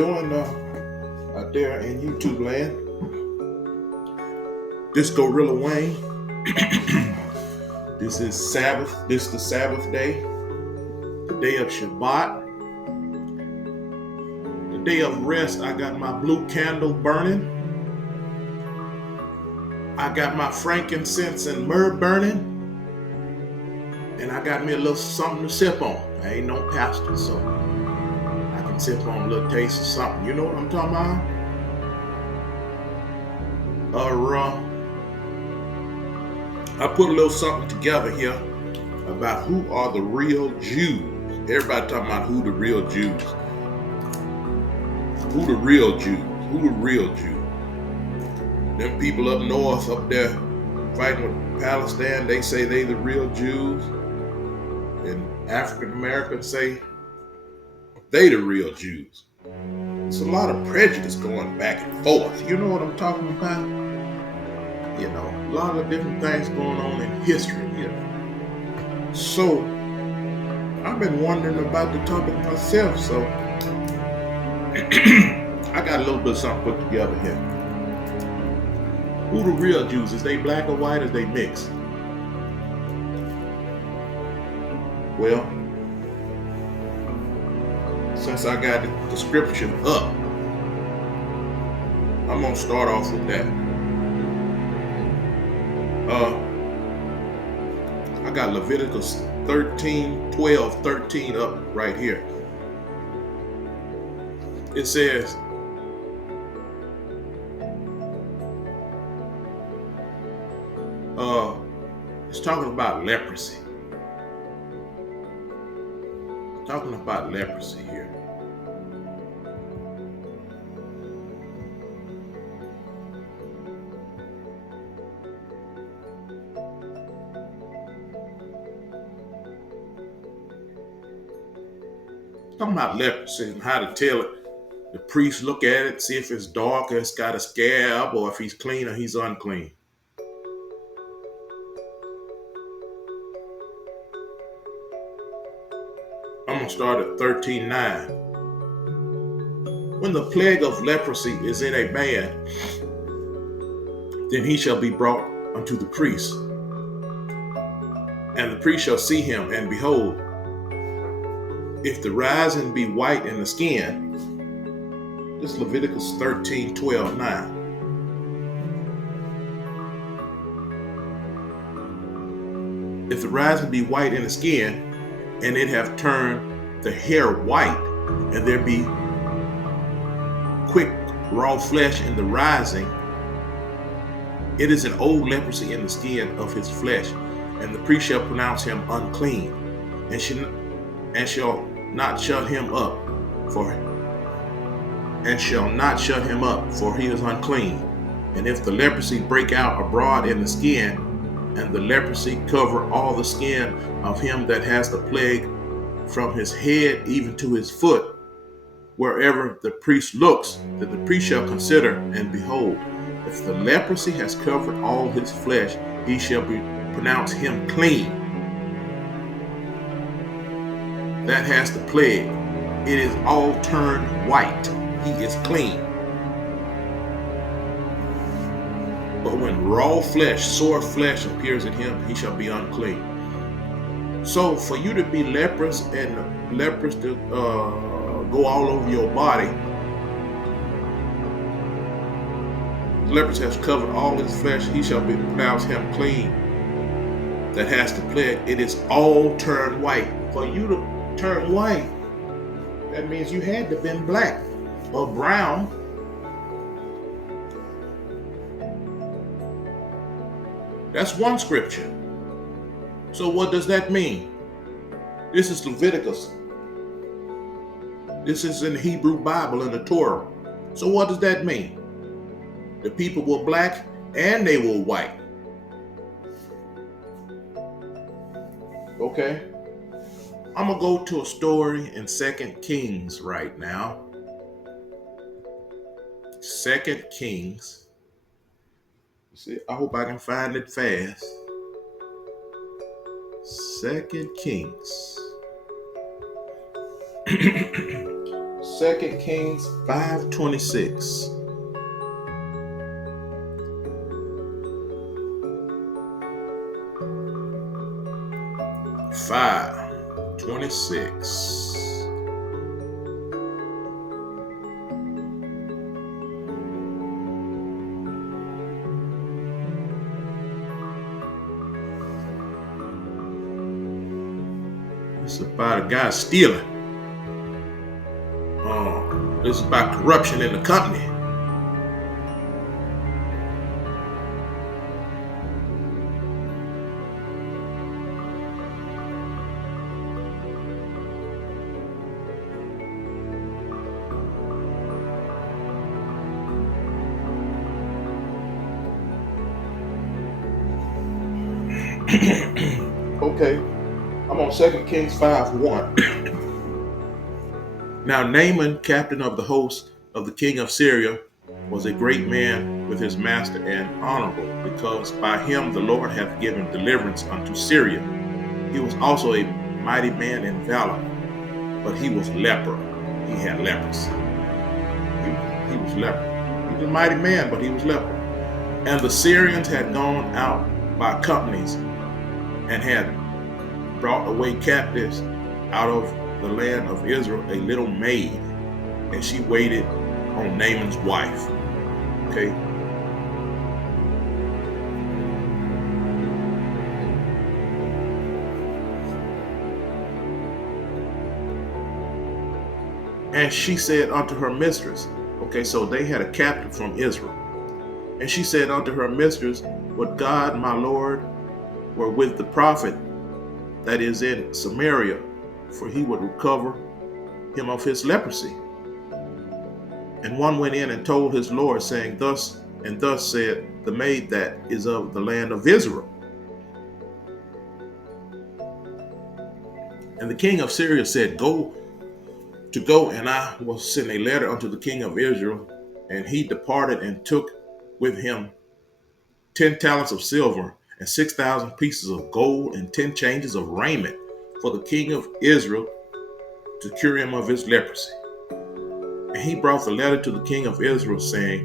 doing out there in YouTube land? This Gorilla Wayne. This is Sabbath. This is the Sabbath day, the day of Shabbat, the day of rest. I got my blue candle burning. I got my frankincense and myrrh burning. And I got me a little something to sip on. I ain't no pastor, so I can sip on a little taste of something. You know what I'm talking about? I put a little something together here about who are the real Jews. Everybody talking about who the real Jews. Who the real Jews? Who the real Jews? Them people up north, up there, fighting with Palestine, they say they the real Jews. And African Americans say they the real Jews. There's a lot of prejudice going back and forth. You know what I'm talking about? You know, a lot of different things going on in history here. So, I've been wondering about the topic myself, so I got a little bit of something put together here. Who the real Jews? Is they black or white? Is they mixed? Well, since I got the scripture up, I'm going to start off with that. I got Leviticus 13, 12, 13 up right here. It says, it's talking about leprosy. Talking about leprosy here. Talking about leprosy and how to tell it. The priest look at it, see if it's dark or it's got a scab, or if he's clean or he's unclean. I'm going to start at 13:9. When the plague of leprosy is in a man, then he shall be brought unto the priest. And the priest shall see him, and behold, if the rising be white in the skin, this is Leviticus 13, 12, 9. If the rising be white in the skin, and it have turned the hair white, and there be quick raw flesh in the rising, it is an old leprosy in the skin of his flesh, and the priest shall pronounce him unclean, and shall not shut him up, for he is unclean. And if the leprosy break out abroad in the skin, and the leprosy cover all the skin of him that has the plague, from his head even to his foot, wherever the priest looks, that the priest shall consider, and behold, if the leprosy has covered all his flesh, he shall pronounce him clean. That has the plague. It is all turned white. He is clean. But when raw flesh, sore flesh appears in him, he shall be unclean. So for you to be leprous and leprous to go all over your body, the leprous has covered all his flesh, he shall be pronounced him clean. That has the plague. It is all turned white. For you to turn white, that means you had to been black or brown. That's one scripture. So what does that mean? This is Leviticus. This is in the Hebrew Bible, in the Torah. So what does that mean? The people were black and they were white. Okay. I'm going to go to a story in 2 Kings right now. 2 Kings. See, I hope I can find it fast. 2 Kings. 2 Kings 5:26. 5:26. It's about a guy stealing. This is about corruption in the company. Okay, I'm on 2 Kings 5:1. Now Naaman, captain of the host of the king of Syria, was a great man with his master and honorable, because by him the Lord hath given deliverance unto Syria. He was also a mighty man in valor, but he was leper. He had leprosy. He was leper. He was a mighty man, but he was leper. And the Syrians had gone out by companies and had brought away captives out of the land of Israel a little maid, and she waited on Naaman's wife. Okay. And she said unto her mistress, okay, so they had a captive from Israel. And she said unto her mistress, would God, my Lord, were with the prophet that is in Samaria, for he would recover him of his leprosy. And one went in and told his Lord, saying, thus and thus said the maid that is of the land of Israel. And the king of Syria said, go, and I will send a letter unto the king of Israel. And he departed and took with him 10 talents of silver and 6,000 pieces of gold and 10 changes of raiment for the king of Israel to cure him of his leprosy. And he brought the letter to the king of Israel, saying,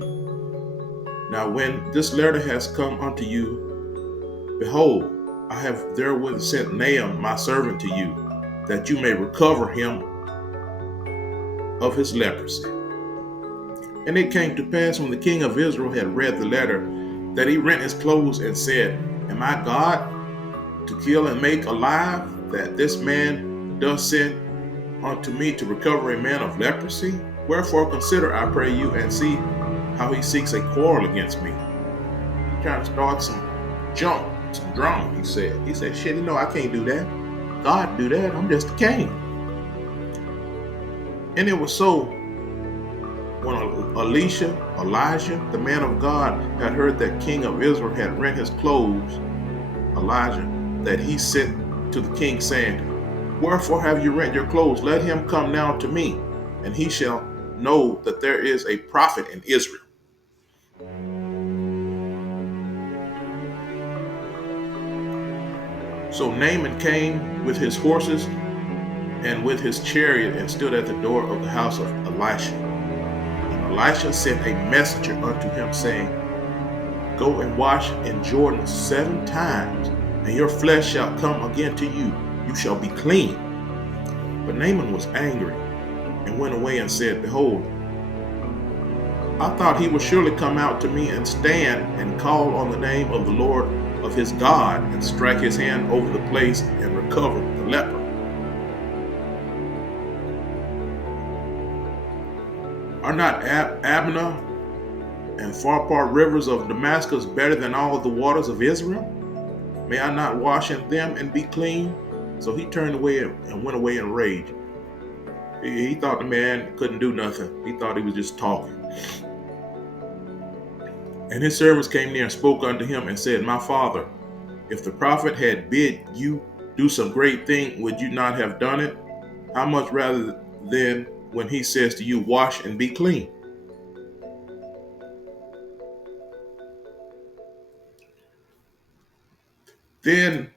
now when this letter has come unto you, behold, I have therewith sent Naaman my servant to you, that you may recover him of his leprosy. And it came to pass, when the king of Israel had read the letter, that he rent his clothes and said, am I God to kill and make alive, that this man doth send unto me to recover a man of leprosy? Wherefore consider, I pray you, and see how he seeks a quarrel against me. He's trying to start some junk, some drama, he said. He said, shit, I can't do that. God do that. I'm just a king. And it was so, when Elijah, the man of God, had heard that king of Israel had rent his clothes, Elijah, that he sent to the king, saying, wherefore have you rent your clothes? Let him come now to me, and he shall know that there is a prophet in Israel. So Naaman came with his horses and with his chariot, and stood at the door of the house of Elisha. And Elisha sent a messenger unto him, saying, go and wash in Jordan 7 times, and your flesh shall come again to you. You shall be clean. But Naaman was angry, and went away and said, behold, I thought he would surely come out to me and stand and call on the name of the Lord of his God, and strike his hand over the place and recover the leper. Are not Abana and Pharpar rivers of Damascus better than all the waters of Israel? May I not wash in them and be clean? So he turned away and went away in rage. He thought the man couldn't do nothing. He thought he was just talking. And his servants came near and spoke unto him and said, my father, if the prophet had bid you do some great thing, would you not have done it? How much rather than when he says to you, wash and be clean? Then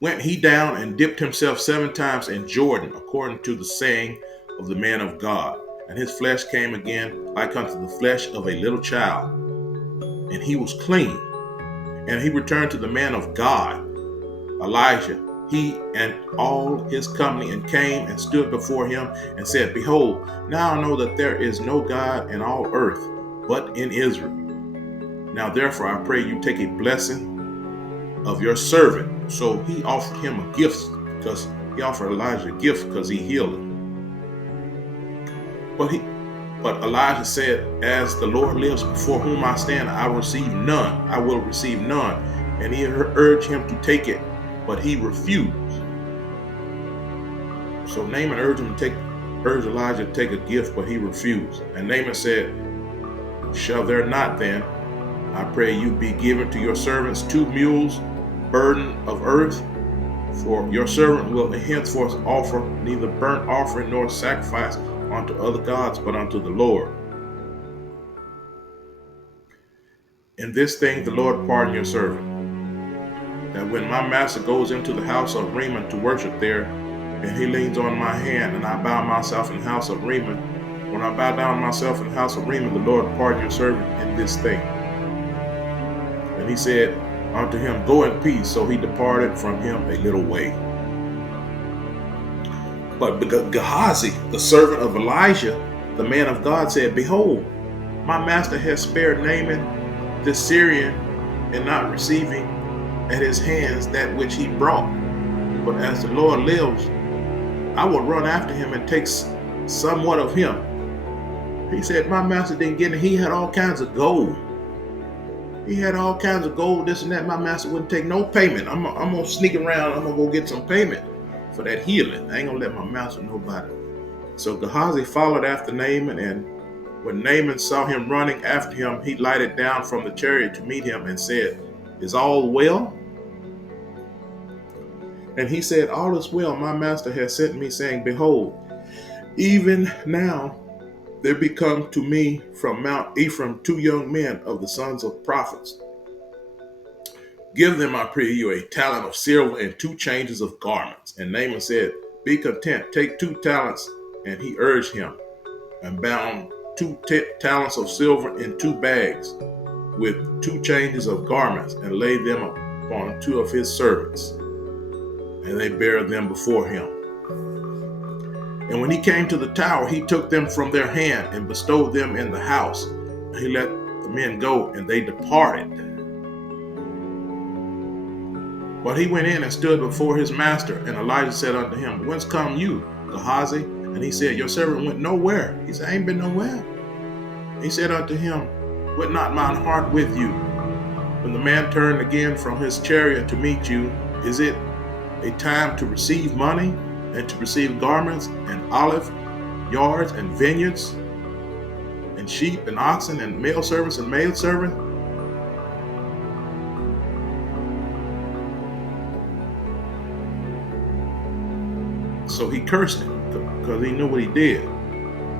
went he down and dipped himself 7 times in Jordan, according to the saying of the man of God. and his flesh came again like unto the flesh of a little child, and he was clean. And he returned to the man of God, Elijah, he and all his company, and came and stood before him and said, Behold, now I know that there is no God in all earth but in Israel. Now therefore I pray you take a blessing of your servant. So he offered him a gift, because he offered Elijah a gift because he healed him. But Elijah said, As the Lord lives before whom I stand, I will receive none. I will receive none. And he urged him to take it, but he refused. So Naaman urged Elijah to take a gift, but he refused. And Naaman said, Shall there not then, I pray you, be given to your servants 2 mules burden of earth? For your servant will henceforth offer neither burnt offering nor sacrifice unto other gods, but unto the Lord. In this thing the Lord pardon your servant, that when my master goes into the house of Rimmon to worship there, and he leans on my hand, and I bow myself in the house of Rimmon, when I bow down myself in the house of Rimmon, the Lord pardon your servant in this thing. And he said unto him, Go in peace. So he departed from him a little way. But Gehazi, the servant of Elijah, the man of God, said, Behold, my master has spared Naaman the Syrian, and not receiving at his hands that which he brought. But as the Lord lives, I will run after him and take somewhat of him. He said, my master didn't get it. He had all kinds of gold. He had all kinds of gold, this and that. My master wouldn't take no payment. I'm going to sneak around. I'm going to go get some payment for that healing. I ain't going to let my master know about it. So Gehazi followed after Naaman, and when Naaman saw him running after him, he lighted down from the chariot to meet him and said, Is all well? And he said, All is well. My master has sent me, saying, Behold, even now there become to me from Mount Ephraim 2 young men of the sons of prophets. Give them, I pray you, a talent of silver and 2 changes of garments. And Naaman said, Be content, take 2 talents. And he urged him, and bound 2 talents of silver in 2 bags with 2 changes of garments, and laid them upon 2 of his servants. And they bare them before him. And when he came to the tower, he took them from their hand and bestowed them in the house. He let the men go, and they departed. But he went in and stood before his master, and Elijah said unto him, Whence come you, Gehazi? And he said, Your servant went nowhere. He said, I ain't been nowhere. He said unto him, Went not mine heart with you? When the man turned again from his chariot to meet you, is it a time to receive money, and to receive garments, and olive yards, and vineyards, and sheep, and oxen, and male servants, and maid servants? So he cursed him, because he knew what he did.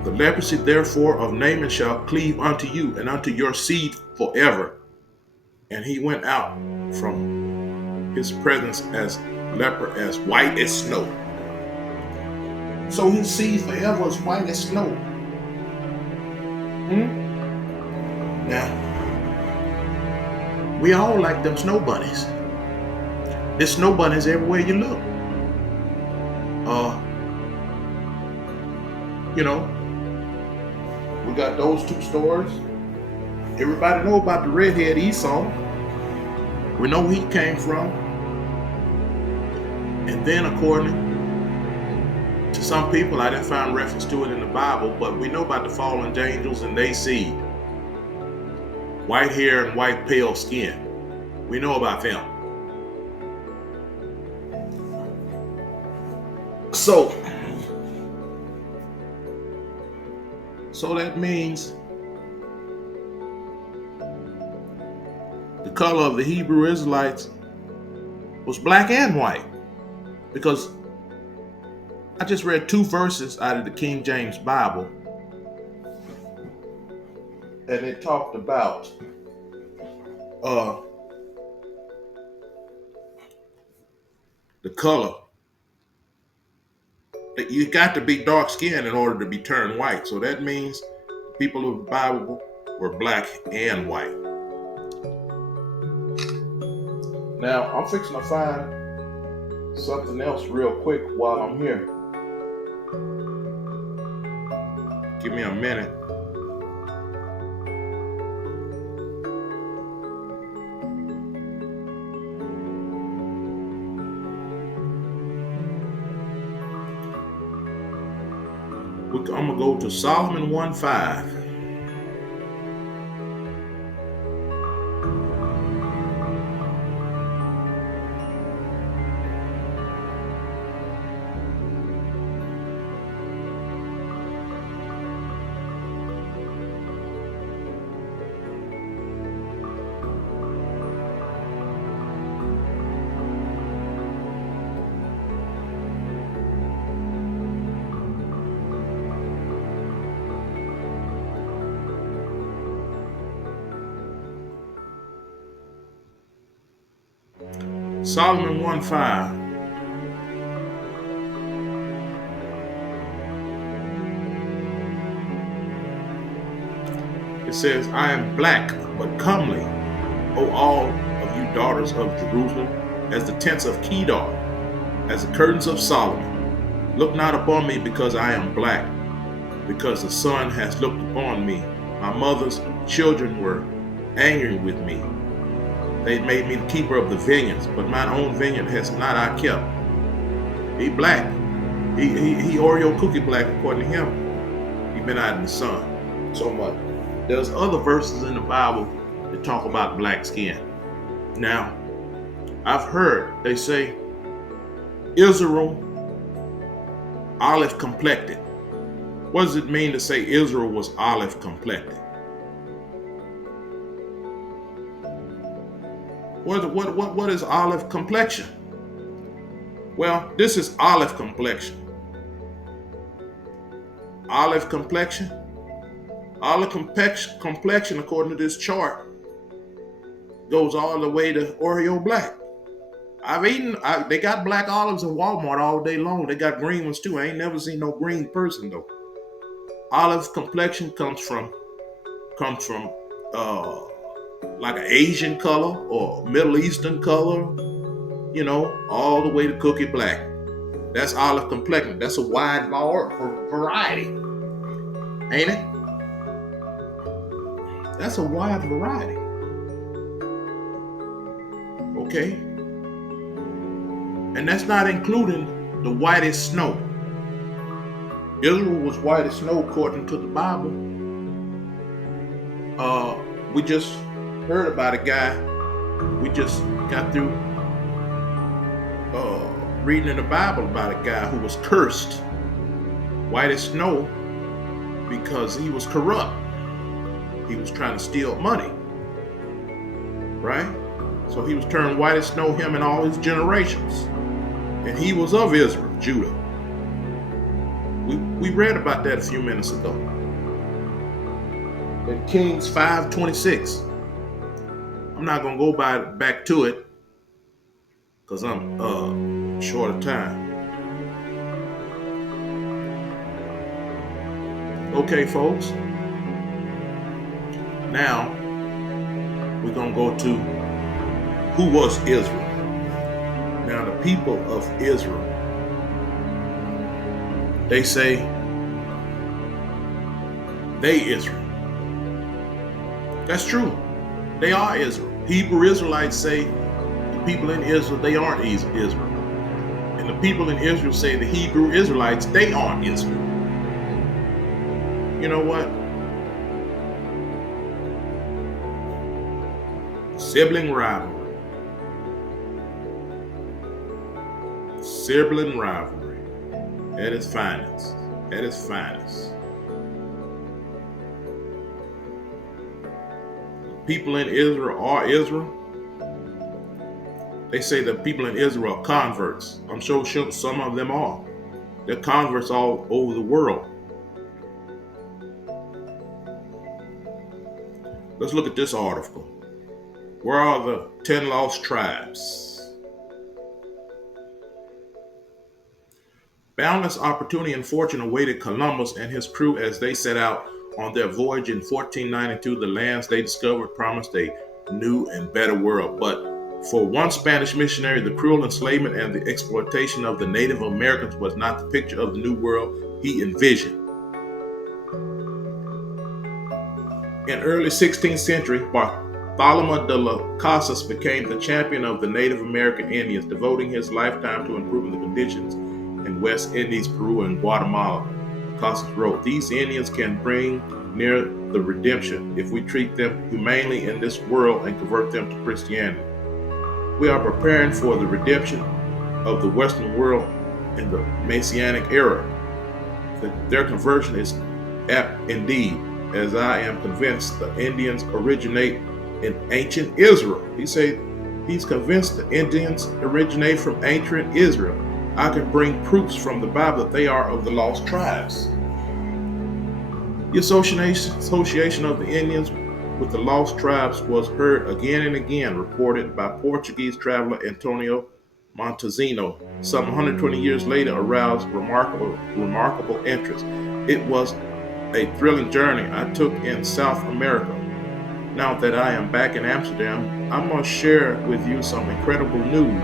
The leprosy therefore of Naaman shall cleave unto you, and unto your seed forever. And he went out from his presence as leper, as white as snow. So his seed forever is white as snow. Now, we all like them snow bunnies. There's snow bunnies everywhere you look. We got those 2 stores. Everybody know about the redhead Esau. We know where he came from. And then according to some people, I didn't find reference to it in the Bible, but we know about the fallen angels and they seed. White hair and white pale skin. We know about them. So that means the color of the Hebrew Israelites was black and white, because I just read 2 verses out of the King James Bible, and it talked about the color You got to be dark skinned in order to be turned white. So that means people of the Bible were black and white. Now I'm fixing to find something else real quick while I'm here. Give me a minute. I'm going to go to Solomon 1:5. Solomon 1:5. It says, I am black but comely, O all of you daughters of Jerusalem, as the tents of Kedar, as the curtains of Solomon. Look not upon me because I am black, because the sun has looked upon me. My mother's children were angry with me. They made me the keeper of the vineyards, but mine own vineyard has not I kept. He black. He Oreo cookie black according to him. He been out in the sun so much. There's other verses in the Bible that talk about black skin. Now, I've heard they say Israel olive complected. What does it mean to say Israel was olive complected? What is olive complexion? Well, this is olive complexion. Olive complexion. Olive complexion, according to this chart, goes all the way to Oreo black. They got black olives in Walmart all day long. They got green ones too. I ain't never seen no green person though. Olive complexion comes from like an Asian color or Middle Eastern color, all the way to cookie black. That's olive complexion. That's a wide variety, ain't it? That's a wide variety. Okay? And that's not including the white as snow. Israel was white as snow according to the Bible. We just heard about a guy. We just got through reading in the Bible about a guy who was cursed white as snow because he was corrupt. He was trying to steal money, right? So he was turned white as snow, him and all his generations. And he was of Israel, Judah. We read about that a few minutes ago. In Kings 5:26. I'm not going to go back to it because I'm short of time. Okay, folks. Now, we're going to go to who was Israel. Now, the people of Israel, they say they Israel. That's true. They are Israel. Hebrew Israelites say the people in Israel, they aren't Israel. And the people in Israel say the Hebrew Israelites, they aren't Israel. You know what? Sibling rivalry. Sibling rivalry. At its finest. At its finest. People in Israel are Israel. They say that people in Israel are converts. I'm sure some of them are. They're converts all over the world. Let's look at this article. Where are the 10 lost tribes? Boundless opportunity and fortune awaited Columbus and his crew as they set out on their voyage in 1492. The lands they discovered promised a new and better world. But for one Spanish missionary, the cruel enslavement and the exploitation of the Native Americans was not the picture of the new world he envisioned. In early 16th century, Bartolomé de las Casas became the champion of the Native American Indians, devoting his lifetime to improving the conditions in West Indies, Peru, and Guatemala. Casas wrote, "These Indians can bring near the redemption if we treat them humanely in this world and convert them to Christianity. We are preparing for the redemption of the Western world in the Messianic era. Their conversion is apt indeed, as I am convinced the Indians originate in ancient Israel." He said he's convinced the Indians originate from ancient Israel. I can bring proofs from the Bible that they are of the lost tribes. The association of the Indians with the lost tribes was heard again and again, reported by Portuguese traveler Antonio Montezino. Some 120 years later, aroused remarkable interest. It was a thrilling journey I took in South America. Now that I am back in Amsterdam, I must share with you some incredible news.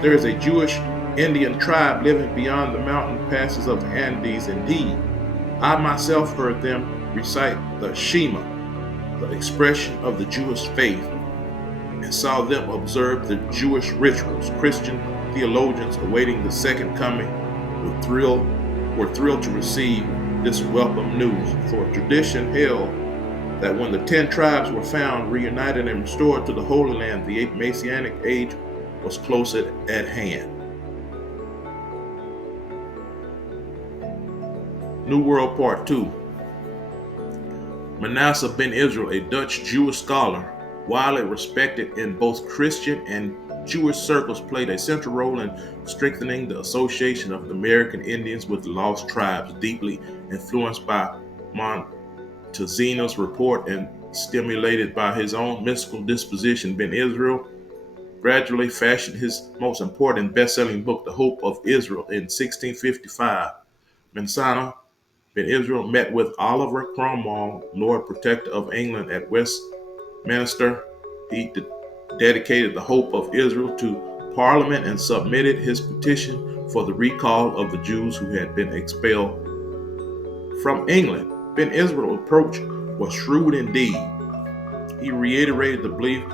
There is a Jewish Indian tribe living beyond the mountain passes of the Andes. Indeed, I myself heard them recite the Shema, the expression of the Jewish faith, and saw them observe the Jewish rituals. Christian theologians awaiting the second coming were thrilled to receive this welcome news, for tradition held that when the 10 tribes were found, reunited, and restored to the Holy Land, the Messianic age was close at hand. New World Part 2. Manasseh ben Israel, a Dutch Jewish scholar, widely respected in both Christian and Jewish circles, played a central role in strengthening the association of the American Indians with the lost tribes. Deeply influenced by Montezino's report and stimulated by his own mystical disposition, Ben Israel gradually fashioned his most important best-selling book, The Hope of Israel, in 1655. Manasseh ben Israel met with Oliver Cromwell, Lord Protector of England, at Westminster. He dedicated The Hope of Israel to Parliament and submitted his petition for the recall of the Jews who had been expelled from England. Ben Israel's approach was shrewd indeed. He reiterated the belief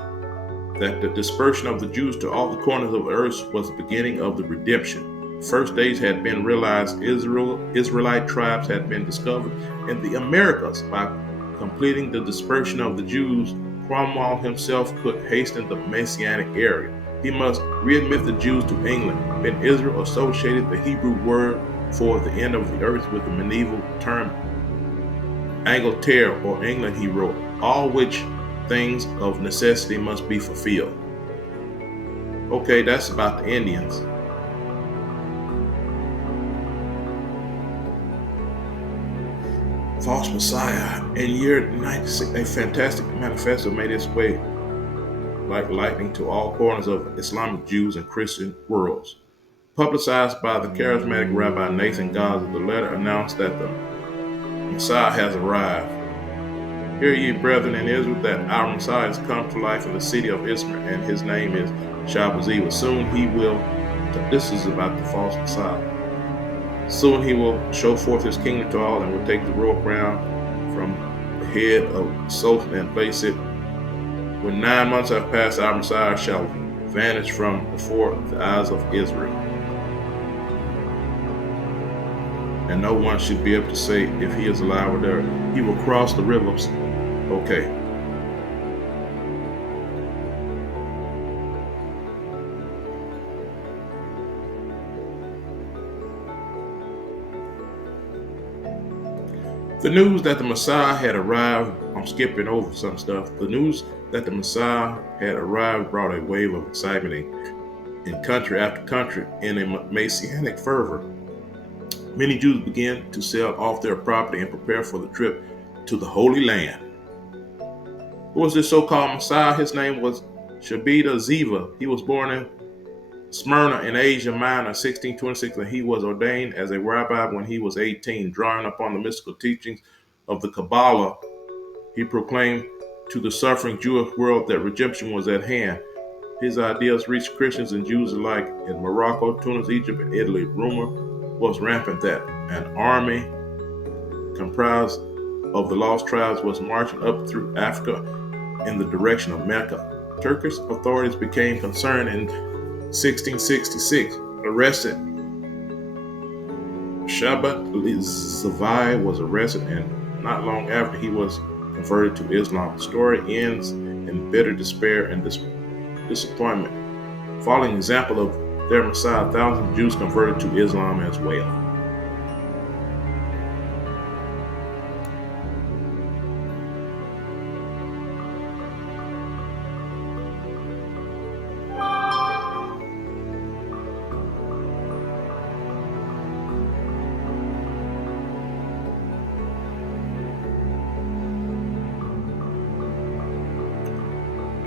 that the dispersion of the Jews to all the corners of the earth was the beginning of the redemption. First days had been realized. Israelite tribes had been discovered in the Americas. By completing the dispersion of the Jews, Cromwell himself could hasten the Messianic era. He must readmit the Jews to England. Ben Israel associated the Hebrew word for the end of the earth with the medieval term Angleterre, or England, he wrote, all which things of necessity must be fulfilled. Okay, that's about the Indians. False Messiah. In year 96, a fantastic manifesto made its way like lightning to all corners of Islamic Jews and Christian worlds. Publicized by the charismatic Rabbi Nathan Gaza, the letter announced that the Messiah has arrived. Hear ye, brethren in Israel, that our Messiah has come to life in the city of Izmir, and his name is Shabbaziva. Soon he will, this is about the false Messiah. Soon he will show forth his kingdom to all, and will take the royal crown from the head of Sultan and place it. When 9 months have passed, our Messiah shall vanish from before the eyes of Israel. And no one should be able to say if he is alive or dead. He will cross the rivers. Okay. The news that the Messiah had arrived, I'm skipping over some stuff. The news that the Messiah had arrived brought a wave of excitement in country after country in a Messianic fervor. Many Jews began to sell off their property and prepare for the trip to the Holy Land. Who was this so-called Messiah? His name was Shabbaziva. He was born in Smyrna in Asia Minor, 1626, and he was ordained as a rabbi when he was 18. Drawing upon the mystical teachings of the Kabbalah, he proclaimed to the suffering Jewish world that redemption was at hand. His ideas reached Christians and Jews alike in Morocco, Tunis, Egypt, and Italy. Rumor was rampant that an army comprised of the lost tribes was marching up through Africa in the direction of Mecca. Turkish authorities became concerned in 1666, arrested. Shabat Zavai was arrested, and not long after he was converted to Islam. The story ends in bitter despair and disappointment. Following example of their Messiah, thousands of Jews converted to Islam as well.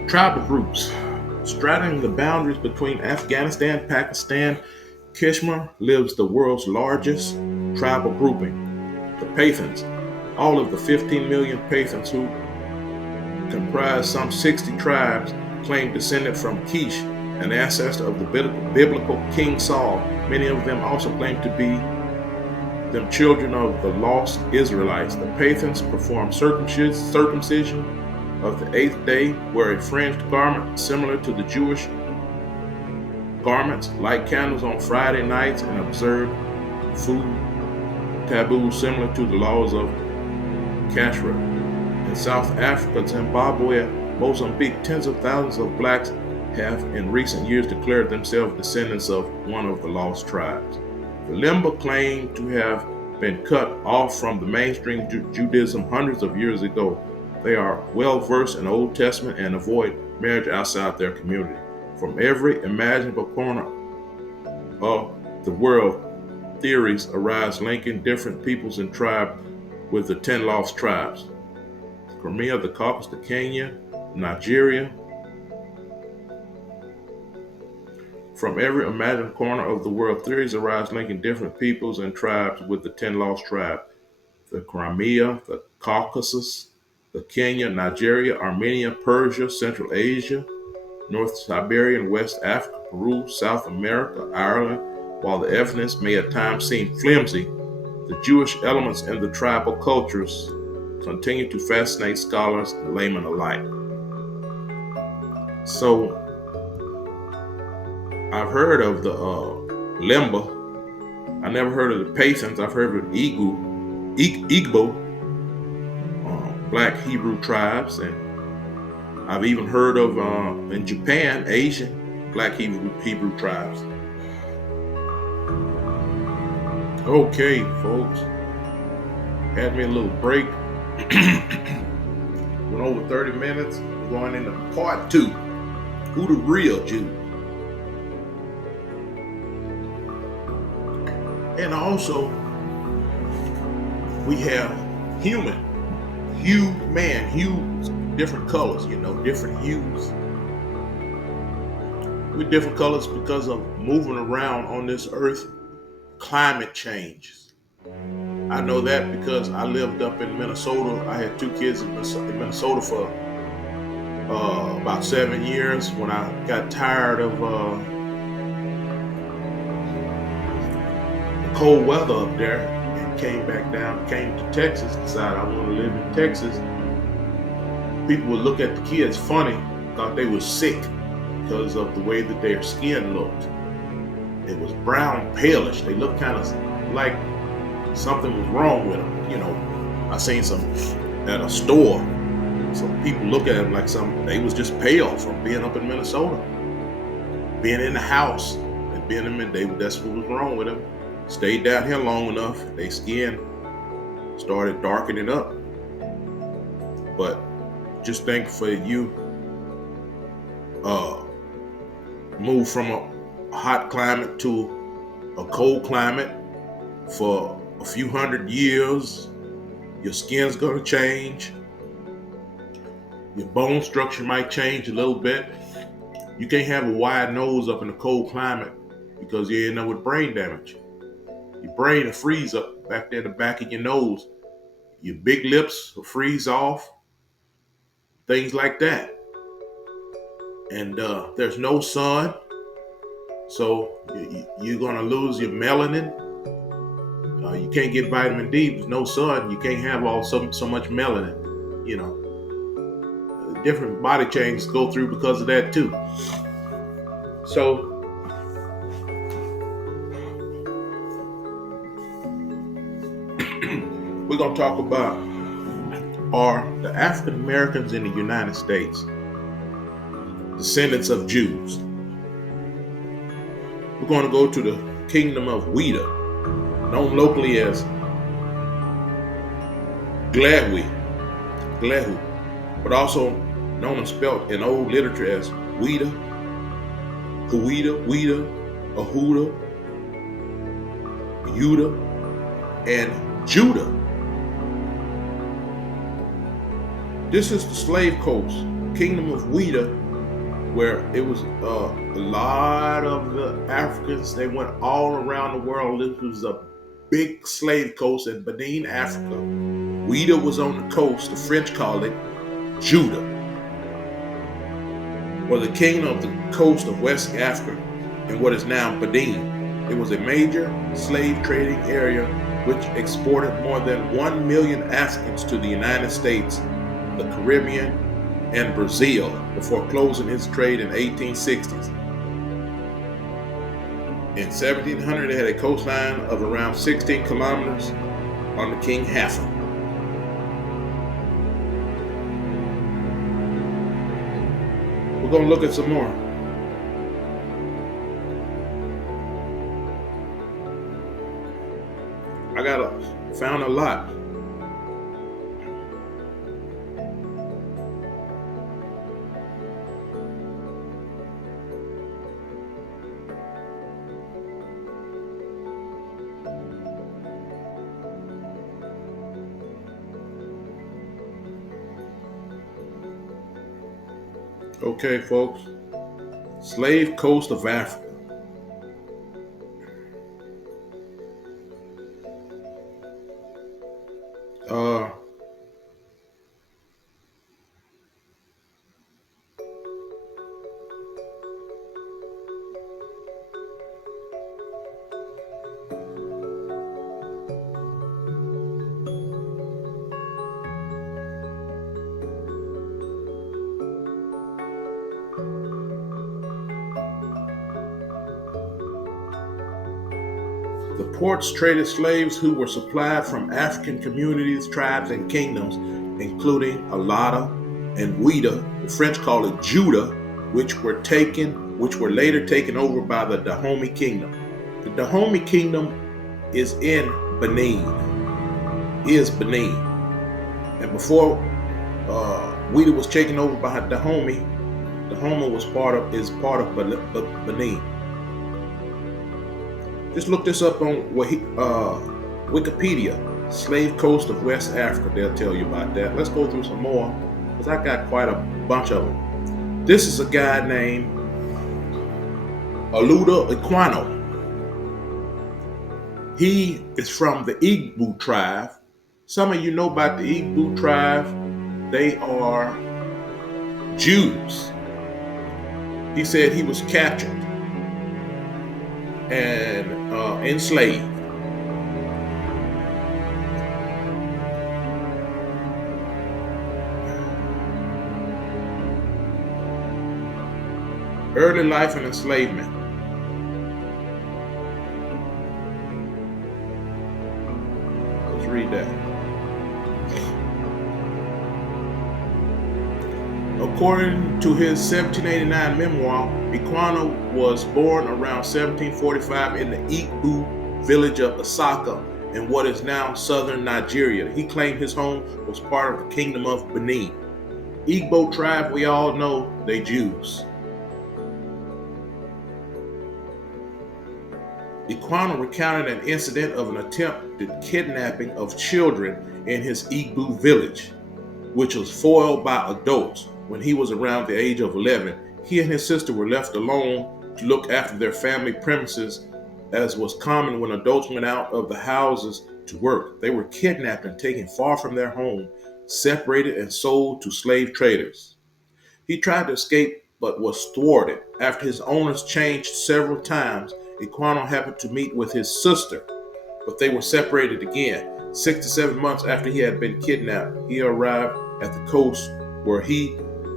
Tribal groups. Straddling the boundaries between Afghanistan, Pakistan, Kashmir lives the world's largest tribal grouping, the Pathans. All of the 15 million Pathans, who comprise some 60 tribes, claim descendant from Kish, an ancestor of the biblical King Saul. Many of them also claim to be them children of the lost Israelites. The Pathans perform circumcision of the 8th day, wear a fringed garment similar to the Jewish garments, light candles on Friday nights, and observe food taboos similar to the laws of Kashmir. In South Africa, Zimbabwe, Mozambique, tens of thousands of blacks have in recent years declared themselves descendants of one of the lost tribes. The Limba claim to have been cut off from the mainstream Judaism hundreds of years ago. They are well versed in the Old Testament and avoid marriage outside their community. From every imaginable corner of the world, theories arise linking different peoples and tribes with the 10 lost tribes. The Crimea, the Caucasus, the Kenya, Nigeria. From every imaginable corner of the world, theories arise linking different peoples and tribes with the 10 lost tribes. The Crimea, the Caucasus, the Kenya, Nigeria, Armenia, Persia, Central Asia, North Siberia and West Africa, Peru, South America, Ireland. While the evidence may at times seem flimsy, the Jewish elements in the tribal cultures continue to fascinate scholars and laymen alike. So, I've heard of the Limba. I never heard of the Pathans. I've heard of the Igbo, Black Hebrew tribes, and I've even heard of in Japan, Asian Black Hebrew tribes. Okay, folks, had me a little break. Went over 30 minutes. We're going into part 2. Who the real Jew? And also, we have hues, different colors, different hues. We're different colors because of moving around on this earth, climate change. I know that because I lived up in Minnesota. I had 2 kids in Minnesota for about 7 years. When I got tired of the cold weather up there and came to Texas, decided I want to live in Texas. People would look at the kids funny, thought they were sick because of the way that their skin looked. It was brown, palish. They looked kind of like something was wrong with them. I seen some at a store. Some people look at them like they was just pale from being up in Minnesota, being in the house and being in. That's what was wrong with them. Stayed down here long enough, their skin started darkening up. But just think, for you move from a hot climate to a cold climate for a few hundred years, your skin's gonna change. Your bone structure might change a little bit. You can't have a wide nose up in a cold climate because you end up with brain damage. Your brain will freeze up back there, the back of your nose. Your big lips will freeze off, things like that. And there's no sun, so you're gonna lose your melanin. You can't get vitamin D. There's no sun. You can't have so much melanin. Different body changes go through because of that too. So we're gonna talk about are the African Americans in the United States descendants of Jews. We're going to go to the kingdom of Ouida, known locally as Glehu, but also known and spelled in old literature as Ouida, Ouida, Ahuda, Yuda, and Judah. This is the slave coast, kingdom of Ouida, where it was a lot of the Africans. They went all around the world. This was a big slave coast in Benin, Africa. Ouida was on the coast. The French called it Judah, or the kingdom of the coast of West Africa in what is now Benin. It was a major slave trading area which exported more than 1 million Africans to the United States, the Caribbean, and Brazil before closing its trade in 1860s. In 1700, it had a coastline of around 16 kilometers on the King Haffa. We're going to look at some more. Found a lot. Okay, folks. Slave coast of Africa. The ports traded slaves who were supplied from African communities, tribes, and kingdoms, including Alada and Ouida. The French call it Judah, which were later taken over by the Dahomey Kingdom. The Dahomey Kingdom is in Benin. And before Ouida was taken over by Dahomey, Dahomey is part of Benin. Just look this up on Wikipedia, Slave Coast of West Africa. They'll tell you about that. Let's go through some more, because I got quite a bunch of them. This is a guy named Aluda Equiano. He is from the Igbo tribe. Some of you know about the Igbo tribe. They are Jews. He said he was captured and enslaved. Early life and enslavement. Let's read that. According to his 1789 memoir, Equiano was born around 1745 in the Igbo village of Asaka in what is now southern Nigeria. He claimed his home was part of the kingdom of Benin. Igbo tribe, we all know, they Jews. Equiano recounted an incident of an attempted kidnapping of children in his Igbo village, which was foiled by adults. When he was around the age of 11, He and his sister were left alone to look after their family premises, as was common when adults went out of the houses to work. They were kidnapped and taken far from their home, separated and sold to slave traders. He tried to escape but was thwarted. After his owners changed several times, Equano happened to meet with his sister, but they were separated again. 6 to 7 months after he had been kidnapped, he arrived at the coast where he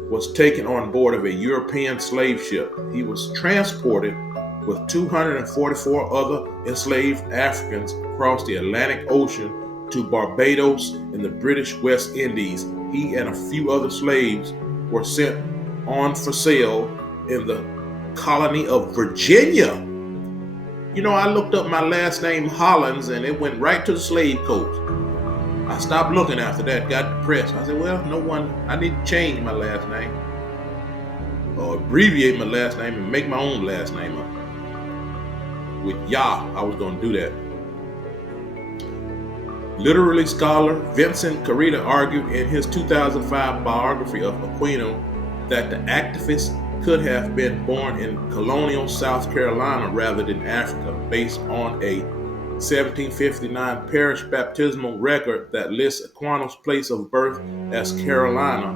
was taken on board of a European slave ship. He was transported with 244 other enslaved Africans across the Atlantic Ocean to Barbados in the British West Indies. He and a few other slaves were sent on for sale in the colony of Virginia. You know, I looked up my last name, Hollins, and it went right to the slave coast. I stopped looking after that, got depressed. I said, well, I need to change my last name or abbreviate my last name and make my own last name up. With Yah, I was going to do that. Literary scholar Vincent Carita argued in his 2005 biography of Aquino that the activist could have been born in colonial South Carolina rather than Africa, based on a 1759 parish baptismal record that lists Aquino's place of birth as Carolina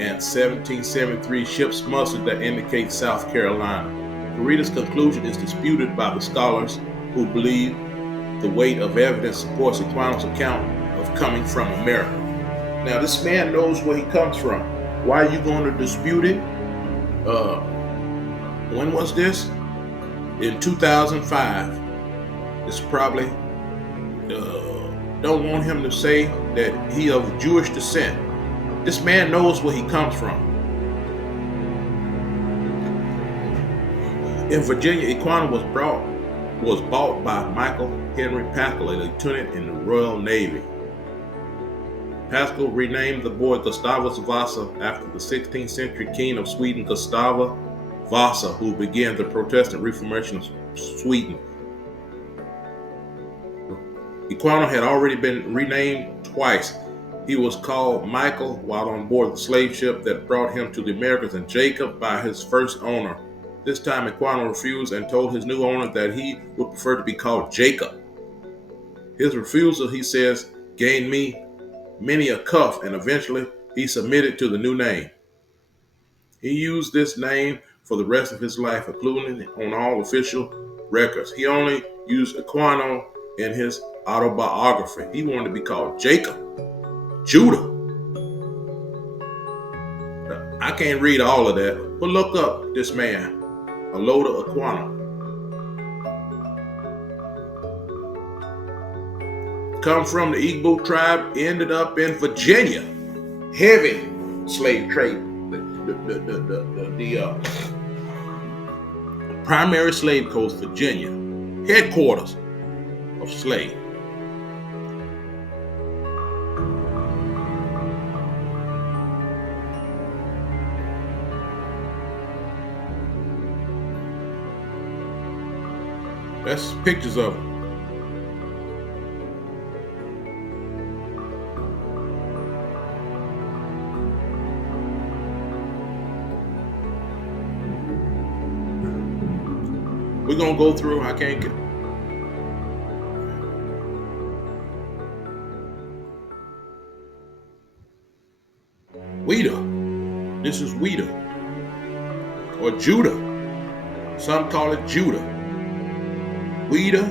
and 1773 ship's muster that indicates South Carolina. Carita's conclusion is disputed by the scholars who believe the weight of evidence supports Aquino's account of coming from America. Now, this man knows where he comes from. Why are you going to dispute it? When was this? In 2005. It's probably don't want him to say that he of Jewish descent. This man knows where he comes from. In Virginia, Equano was bought by Michael Henry Pascal, a lieutenant in the Royal Navy. Pascal renamed the boy Gustavus Vasa after the 16th century king of Sweden, Gustav Vasa, who began the Protestant Reformation of Sweden. Equano had already been renamed twice. He was called Michael while on board the slave ship that brought him to the Americas, and Jacob by his first owner. This time Equano refused and told his new owner that he would prefer to be called Jacob. His refusal, he says, gained me many a cuff, and eventually he submitted to the new name. He used this name for the rest of his life, including on all official records. He only used Equano in his autobiography. He wanted to be called Jacob, Judah. I can't read all of that, but look up this man, Aloda Equano. Come from the Igbo tribe, ended up in Virginia. Heavy slave trade. The primary slave coast, Virginia. Headquarters of slave. That's pictures of him. We're going to go through, I can't get Ouida. This is Ouida. Or Judah. Some call it Judah. Ouida.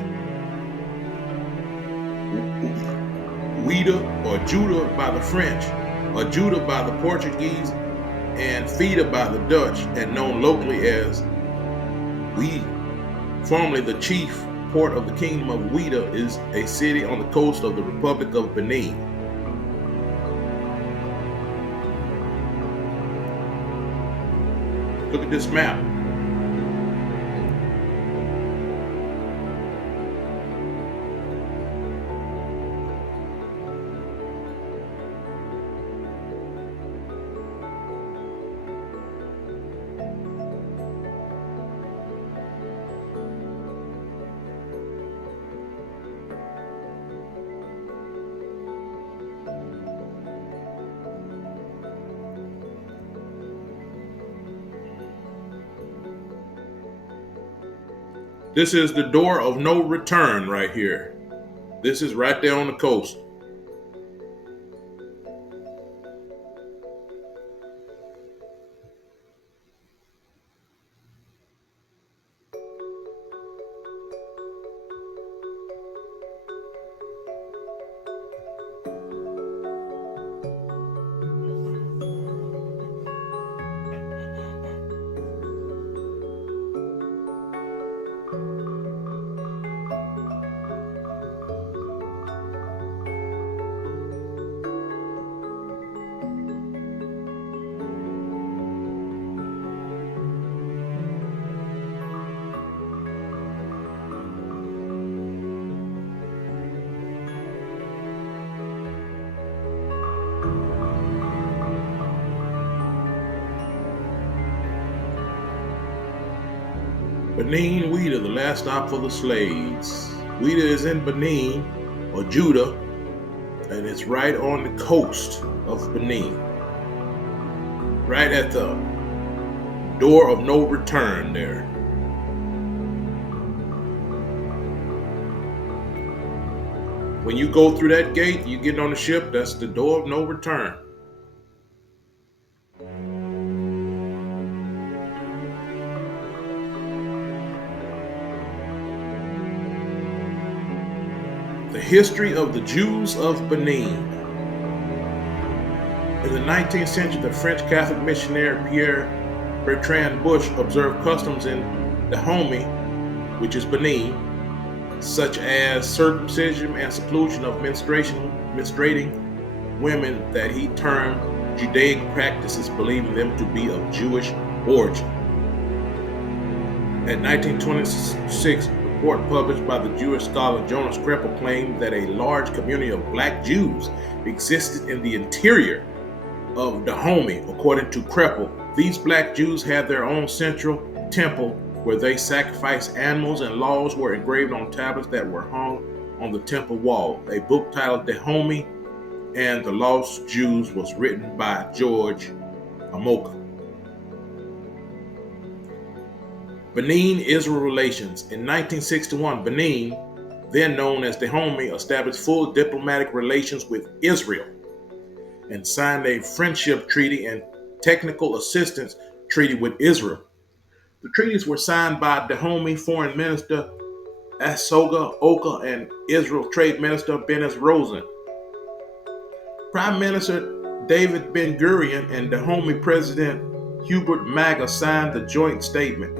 Ouida or Judah by the French, or Judah by the Portuguese, and Fida by the Dutch, and known locally as Ouida. Formerly the chief port of the Kingdom of Ouida is a city on the coast of the Republic of Benin. Look at this map. This is the door of no return right here. This is right there on the coast. Benin, Ouidah, the last stop for the slaves. Ouidah is in Benin, or Judah, and it's right on the coast of Benin. Right at the door of no return there. When you go through that gate, you get on the ship, that's the door of no return. The history of the Jews of Benin. In the 19th century, the French Catholic missionary Pierre Bertrand Bush observed customs in Dahomey, which is Benin, such as circumcision and seclusion of menstruating women that he termed Judaic practices, believing them to be of Jewish origin. In 1926, a report published by the Jewish scholar Jonas Kreppel claimed that a large community of black Jews existed in the interior of Dahomey. According to Kreppel, these black Jews had their own central temple where they sacrificed animals, and laws were engraved on tablets that were hung on the temple wall. A book titled Dahomey and the Lost Jews was written by George Amoka. Benin-Israel relations. In 1961, Benin, then known as Dahomey, established full diplomatic relations with Israel and signed a friendship treaty and technical assistance treaty with Israel. The treaties were signed by Dahomey Foreign Minister Asoga Oka and Israel Trade Minister Benaz Rosen. Prime Minister David Ben-Gurion and Dahomey President Hubert Maga signed the joint statement.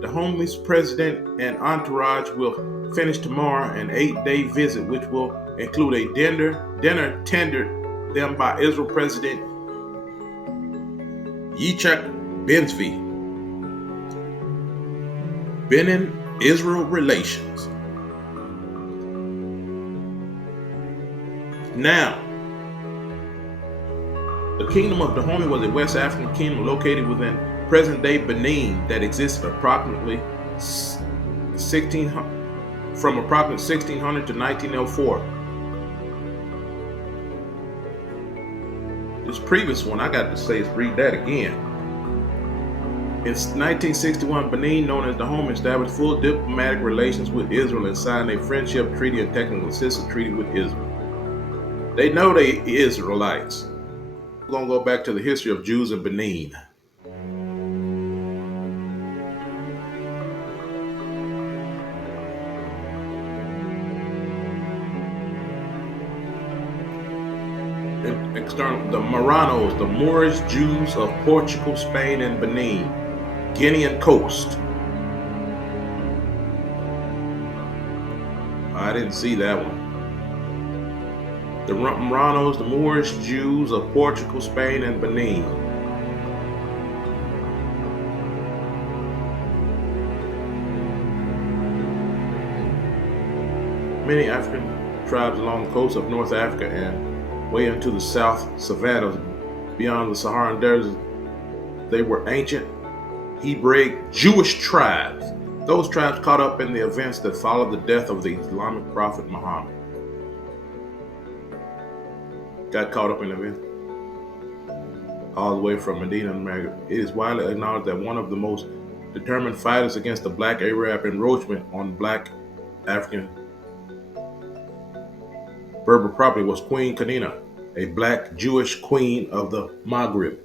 Dahomey's president and entourage will finish tomorrow an 8-day visit, which will include a dinner tendered them by Israel President Yitzhak Ben-Zvi. Benin-Israel relations. Now, the Kingdom of Dahomey was a West African kingdom located within present-day Benin that existed from approximately 1600 to 1904. This previous one, I got to say, read that again. In 1961, Benin, known as Dahomey, established full diplomatic relations with Israel and signed a friendship treaty and technical assistance treaty with Israel. They know they Israelites. We're going to go back to the history of Jews in Benin. The Marranos, the Moorish Jews of Portugal, Spain, and Benin, Guinean coast. I didn't see that one. The Marranos, the Moorish Jews of Portugal, Spain, and Benin. Many African tribes along the coast of North Africa and way into the South Savannas beyond the Saharan Desert, they were ancient Hebraic Jewish tribes. Those tribes caught up in the events that followed the death of the Islamic prophet Muhammad. Got caught up in events all the way from Medina and America. It is widely acknowledged that one of the most determined fighters against the black Arab encroachment on black African Berber property was Queen Kanina, a black Jewish queen of the Maghrib.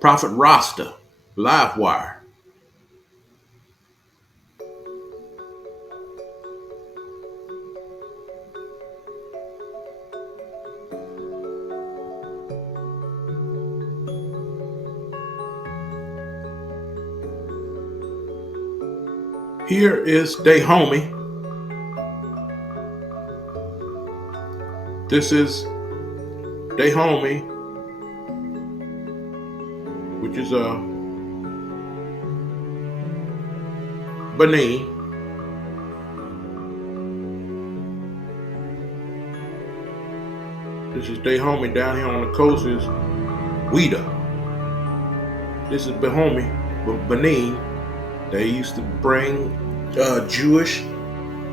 Prophet Rasta, Livewire. Here is Dahomey. This is Dahomey, which is Benin. This is Dahomey. Down here on the coast is Ouidah. This is Dahomey, Benin. They used to bring Jewish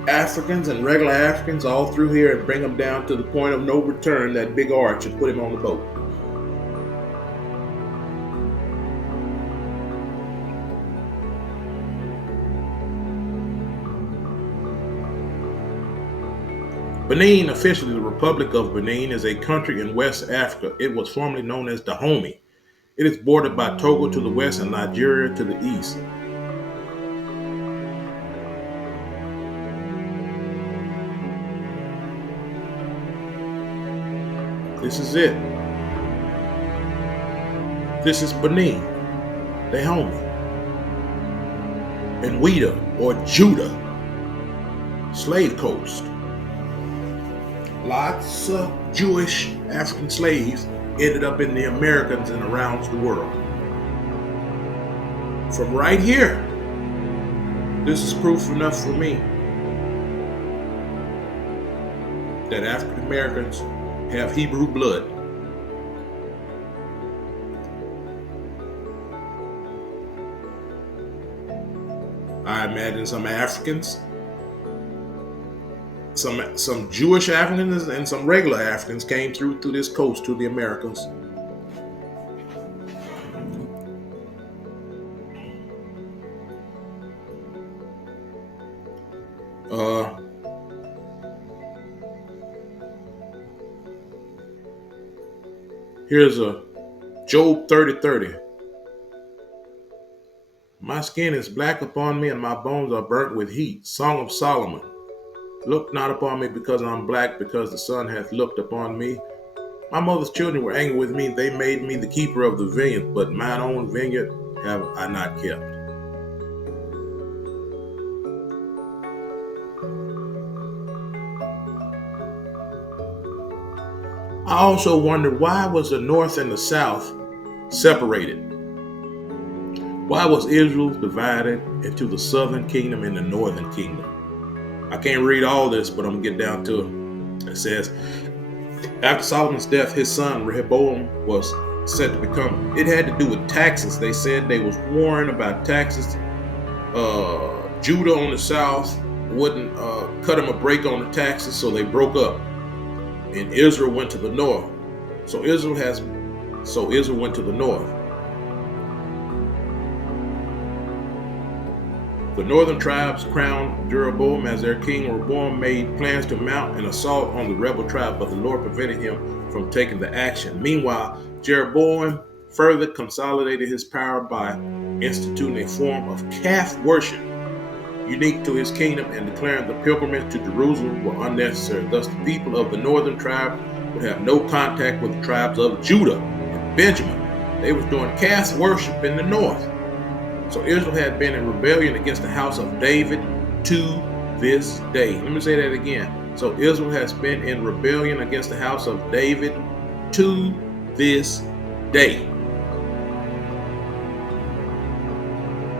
Africans and regular Africans all through here and bring them down to the point of no return, that big arch, and put him on the boat. Benin, officially the Republic of Benin, is a country in West Africa. It was formerly known as Dahomey. It is bordered by Togo to the west and Nigeria to the east. This is it. This is Benin, Dahomey, and Ouidah, or Judah, slave coast. Lots of Jewish African slaves ended up in the Americas and around the world. From right here, this is proof enough for me that African Americans have Hebrew blood. I imagine some Africans, some Jewish Africans and some regular Africans came through this coast to the Americas. Here's a Job 30:30. My skin is black upon me and my bones are burnt with heat. Song of Solomon. Look not upon me because I'm black, because the sun hath looked upon me. My mother's children were angry with me. They made me the keeper of the vineyard, but mine own vineyard have I not kept. I also wondered, why was the North and the South separated? Why was Israel divided into the southern kingdom and the northern kingdom? I can't read all this, but I'm going to get down to it. It says, after Solomon's death, his son Rehoboam was said to become. It had to do with taxes. They said they was warring about taxes. Judah on the south wouldn't cut him a break on the taxes, so they broke up. And Israel went to the north. So Israel went to the north. The northern tribes crowned Jeroboam as their king. Rehoboam made plans to mount an assault on the rebel tribe, but the Lord prevented him from taking the action. Meanwhile, Jeroboam further consolidated his power by instituting a form of calf worship unique to his kingdom and declaring the pilgrimage to Jerusalem were unnecessary. Thus, the people of the northern tribe would have no contact with the tribes of Judah and Benjamin. They was doing calf worship in the north. So Israel had been in rebellion against the house of David to this day. Let me say that again. So Israel has been in rebellion against the house of David to this day.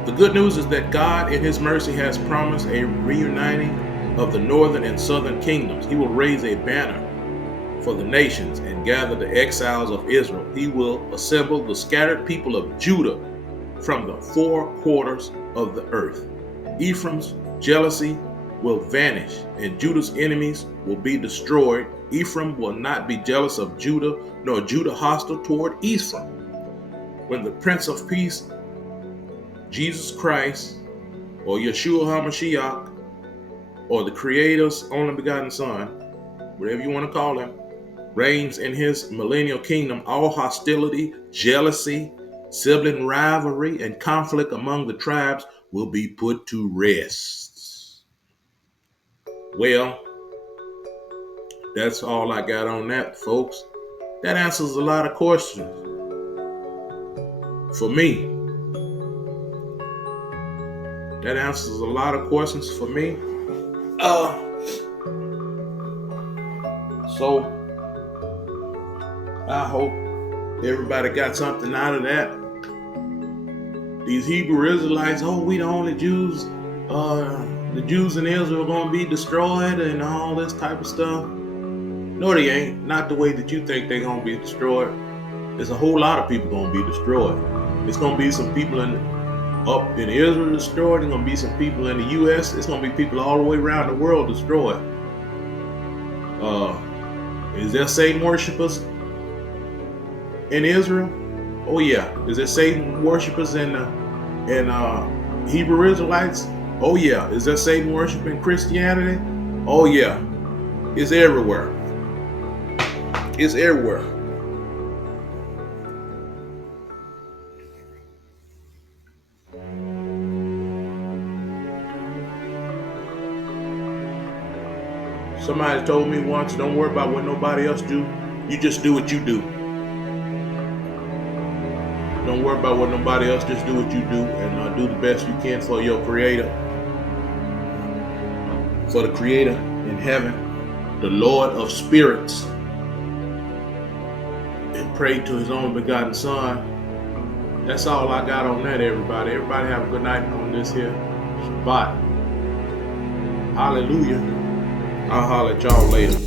The good news is that God in his mercy has promised a reuniting of the northern and southern kingdoms. He will raise a banner for the nations and gather the exiles of Israel. He will assemble the scattered people of Judah from the four quarters of the earth. Ephraim's jealousy will vanish and Judah's enemies will be destroyed. Ephraim will not be jealous of Judah, nor Judah hostile toward Ephraim. when the Prince of Peace, Jesus Christ, or Yeshua HaMashiach, or the Creator's only begotten Son, whatever you want to call him, reigns in his millennial kingdom, all hostility, jealousy, sibling rivalry, and conflict among the tribes will be put to rest. Well, that's all I got on that, folks. That answers a lot of questions for me. That answers a lot of questions for me. So I hope everybody got something out of that. These Hebrew Israelites, we the only Jews. The Jews in Israel are going to be destroyed and all this type of stuff. No, they ain't. Not the way that you think they're going to be destroyed. There's a whole lot of people going to be destroyed. There's going to be some people up in Israel destroyed. There's going to be some people in the U.S. There's going to be people all the way around the world destroyed. Is there Satan worshipers in Israel? Oh yeah. Is there Satan worshipers in Hebrew Israelites? Oh yeah. Is there Satan worship in Christianity? Oh yeah. It's everywhere. It's everywhere. Somebody told me once, don't worry about what nobody else do. You just do what you do. Don't worry about what nobody else, just do what you do, and do the best you can for your Creator. For the Creator in heaven, the Lord of spirits. And pray to his only begotten Son. That's all I got on that, everybody. Everybody have a good night on this here Shabbat. Hallelujah. I'll holler at y'all later.